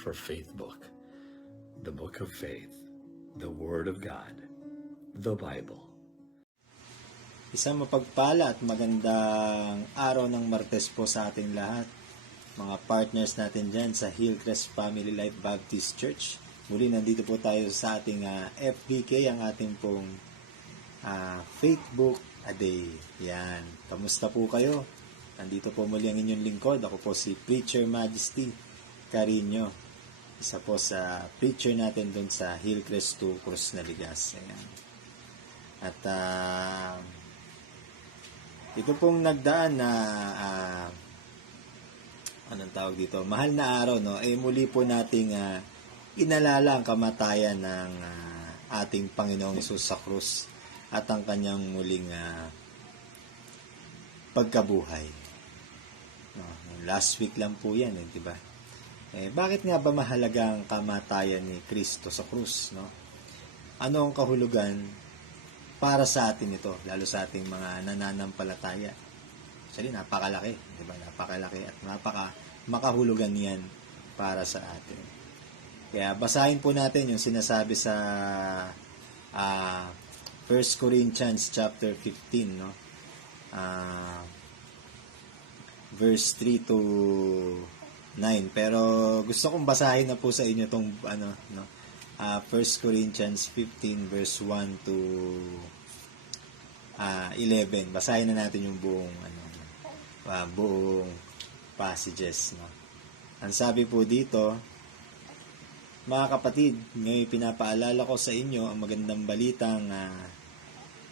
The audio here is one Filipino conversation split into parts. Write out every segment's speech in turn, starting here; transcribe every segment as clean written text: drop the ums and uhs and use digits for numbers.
for Faith Book, the Book of Faith, the Word of God, the Bible. Isang mapagpala at magandang araw ng Martes po sa ating lahat. Mga partners natin dyan sa Hillcrest Family Life Baptist Church. Muli nandito po tayo sa ating FBK, ang ating pong Faith Book a Day. Yan. Kamusta po kayo? Nandito po muli ang inyong lingkod. Ako po si Preacher Majesty Carino. Isa po sa preacher natin doon sa Hillcrest 2, Cruz Naligas. Ayan. At ito pong nagdaan na anong tawag dito? Mahal na araw, no? Muli po nating inalala ang kamatayan ng ating Panginoong Hesus sa krus at ang kanyang muling pagkabuhay. No, last week lang po yan, di ba? Bakit nga ba mahalaga ang kamatayan ni Kristo sa krus, no? Ano ang kahulugan para sa atin ito, lalo sa ating mga nananampalataya? Actually, napakalaki, di ba? Napakalaki at makahulugan yan para sa atin. Kaya basahin po natin yung sinasabi sa 1 Corinthians chapter 15, no? Verse 3 to 9. Pero gusto kong basahin na po sa inyo tong 1 Corinthians 15 verse 1 to 11. Basahin na natin yung buong buong passages, no? Ang sabi po dito, mga kapatid, ngayon pinapaalala ko sa inyo ang magandang balitang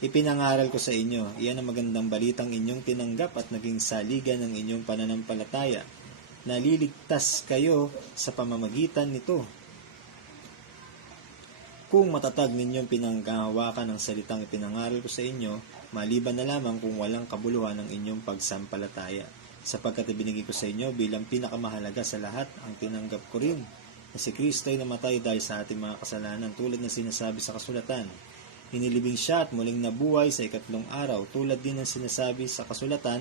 ipinangaral ko sa inyo. Iyan ang magandang balitang inyong tinanggap at naging saligan ng inyong pananampalataya. Naliligtas kayo sa pamamagitan nito. Kung matatag ninyong pinanggahawakan ng salitang ipinangaral ko sa inyo, maliban na lamang kung walang kabuluhan ng inyong pagsampalataya. Sapagkat ibinigay ko sa inyo bilang pinakamahalaga sa lahat, ang tinanggap ko rin, na si Kristo ay namatay dahil sa ating mga kasalanan tulad na sinasabi sa kasulatan. Inilibing siya at muling nabuhay sa ikatlong araw tulad din ng sinasabi sa kasulatan,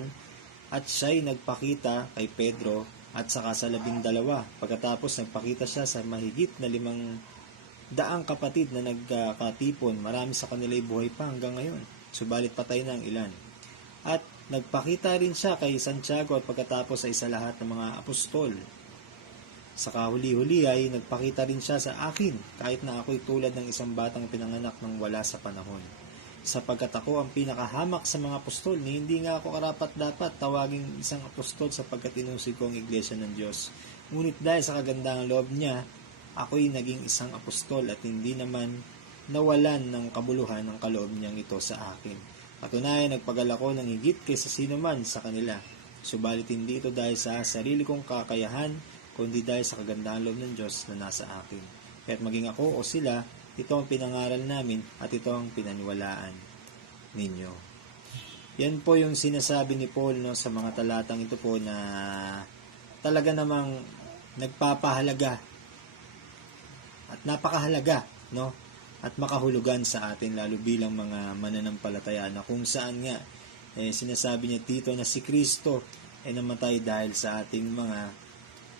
at siya'y nagpakita kay Pedro at saka sa 12. Pagkatapos nagpakita siya sa mahigit na 500 kapatid na nagkatipon. Marami sa kanila ay buhay pa hanggang ngayon, subalit patay na ang ilan. At nagpakita rin siya kay Santiago at pagkatapos ay sa lahat ng mga apostol. Sa kahuli-huli ay nagpakita rin siya sa akin, kahit na ako'y tulad ng isang batang pinanganak ng wala sa panahon. Sapagkat ako ang pinakahamak sa mga apostol, ni hindi nga ako karapat-dapat tawaging isang apostol sapagkat inusig ko ang iglesia ng Diyos. Ngunit dahil sa kagandang loob niya, ako'y naging isang apostol at hindi naman nawalan ng kabuluhan ng kaloob niyang ito sa akin. Katunayan, nagpagal ako ng higit kaysa sino man sa kanila. Subalit hindi ito dahil sa sarili kong kakayahan, kundi dahil sa kagandahan loob ng Diyos na nasa akin. Kaya't maging ako o sila, ito ang pinangaral namin at ito ang pinaniwalaan ninyo. Yan po yung sinasabi ni Paul, no, sa mga talatang ito po na talaga namang nagpapahalaga at napakahalaga, no, at makahulugan sa atin lalo bilang mga mananampalataya, na kung saan nga sinasabi niya dito na si Kristo ay namatay dahil sa ating mga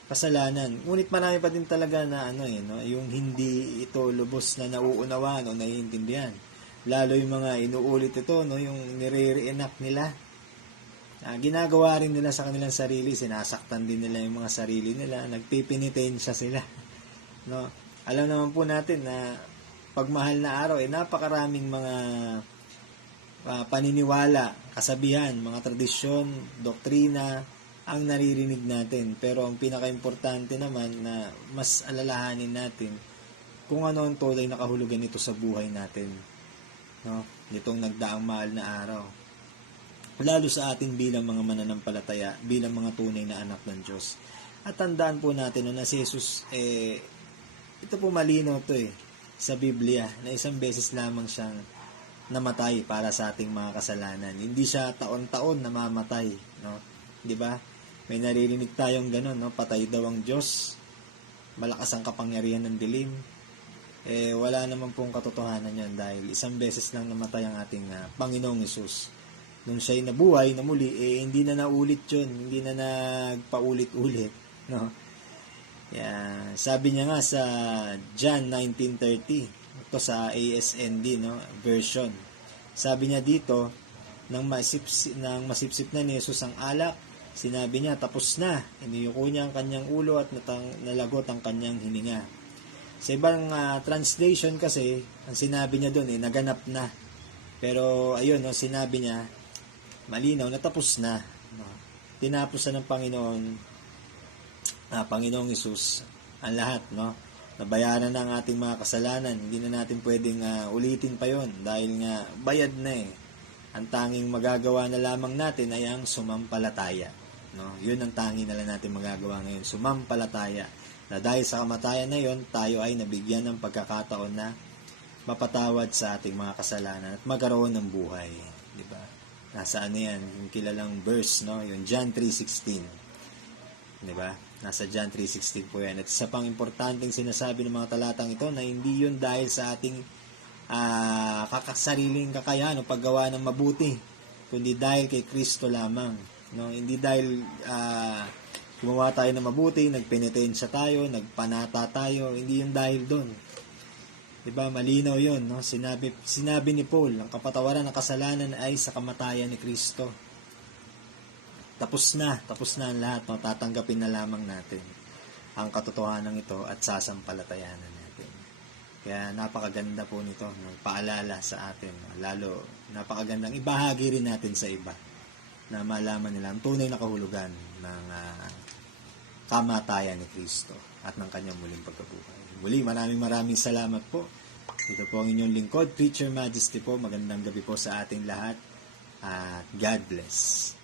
kasalanan. Ngunit marami pa din talaga na yung hindi ito lubos na nauunawaan o naiintindihan. Lalo yung mga inuulit ito, no, yung nire-reenact nila. Ginagawa rin nila sa kanilang sarili, sinasaktan din nila yung mga sarili nila, nagpipinitensya sila. No? Alam naman po natin na pagmahal na araw, napakaraming mga paniniwala, kasabihan, mga tradisyon, doktrina, ang naririnig natin. Pero ang pinaka-importante naman na mas alalahanin natin kung ano ang tunay na kahulugan nito sa buhay natin, no? Nitong nagdaang mahal na araw. Lalo sa atin bilang mga mananampalataya, bilang mga tunay na anak ng Diyos. At tandaan po natin na si Jesus, ito po malinaw to sa Biblia, na isang beses lamang siyang namatay para sa ating mga kasalanan. Hindi siya taon-taon namamatay, no? 'Di ba? May naririnig tayong gano'n, no? Patay daw ang Diyos, malakas ang kapangyarihan ng dilim. Wala naman pong katotohanan yan dahil isang beses lang namatay ang ating Panginoong Hesus. Nung siya'y nabuhay na muli, hindi na naulit yun, hindi na nagpaulit-ulit, no? Kaya, sabi niya nga sa John 19:30, ito sa ASND no, version. Sabi niya dito, nang masipsip na ni Jesus ang alak, sinabi niya, tapos na. Iniyuko niya ang kanyang ulo at nalagot ang kanyang hininga. Sa ibang translation kasi, ang sinabi niya doon, naganap na. Pero, ayun, no, sinabi niya, malinaw, natapos na. No? Tinapos na ng Panginoong Hesus ang lahat, no? Nabayaran na ang ating mga kasalanan. Hindi na natin pwedeng ulitin pa yon dahil nga bayad na eh. Ang tanging magagawa na lamang natin ay ang sumampalataya, no? Yun ang tanging na lang natin magagawa ngayon, sumampalataya. Na dahil sa kamatayan na yon, tayo ay nabigyan ng pagkakataon na mapatawad sa ating mga kasalanan at magkaroon ng buhay, di ba? Nasa ano yan, yung kilalang verse, no? Yung John 3:16. Di ba? Nasa John 3:16 po yan. At isa pang importanteng sinasabi ng mga talatang ito na hindi yun dahil sa ating sariling kakayahan o paggawa ng mabuti, kundi dahil kay Kristo lamang. No? Hindi dahil gumawa tayo ng mabuti, nagpenitensya tayo, nagpanata tayo, hindi yun dahil doon. Diba? Malinaw yun. No? Sinabi ni Paul, ang kapatawaran ng kasalanan ay sa kamatayan ni Kristo. Tapos na ang lahat. No? Tatanggapin na lamang natin ang katotohanan ito at sasampalatayanan natin. Kaya napakaganda po nito, no? Paalala sa atin. No? Lalo, napakagandang ibahagi rin natin sa iba na malaman nila ang tunay na kahulugan ng kamatayan ni Kristo at ng kanyang muling pagkabuhay. Muli, maraming salamat po. Ito po ang inyong lingkod, Preacher Majesty po. Magandang gabi po sa ating lahat at God bless.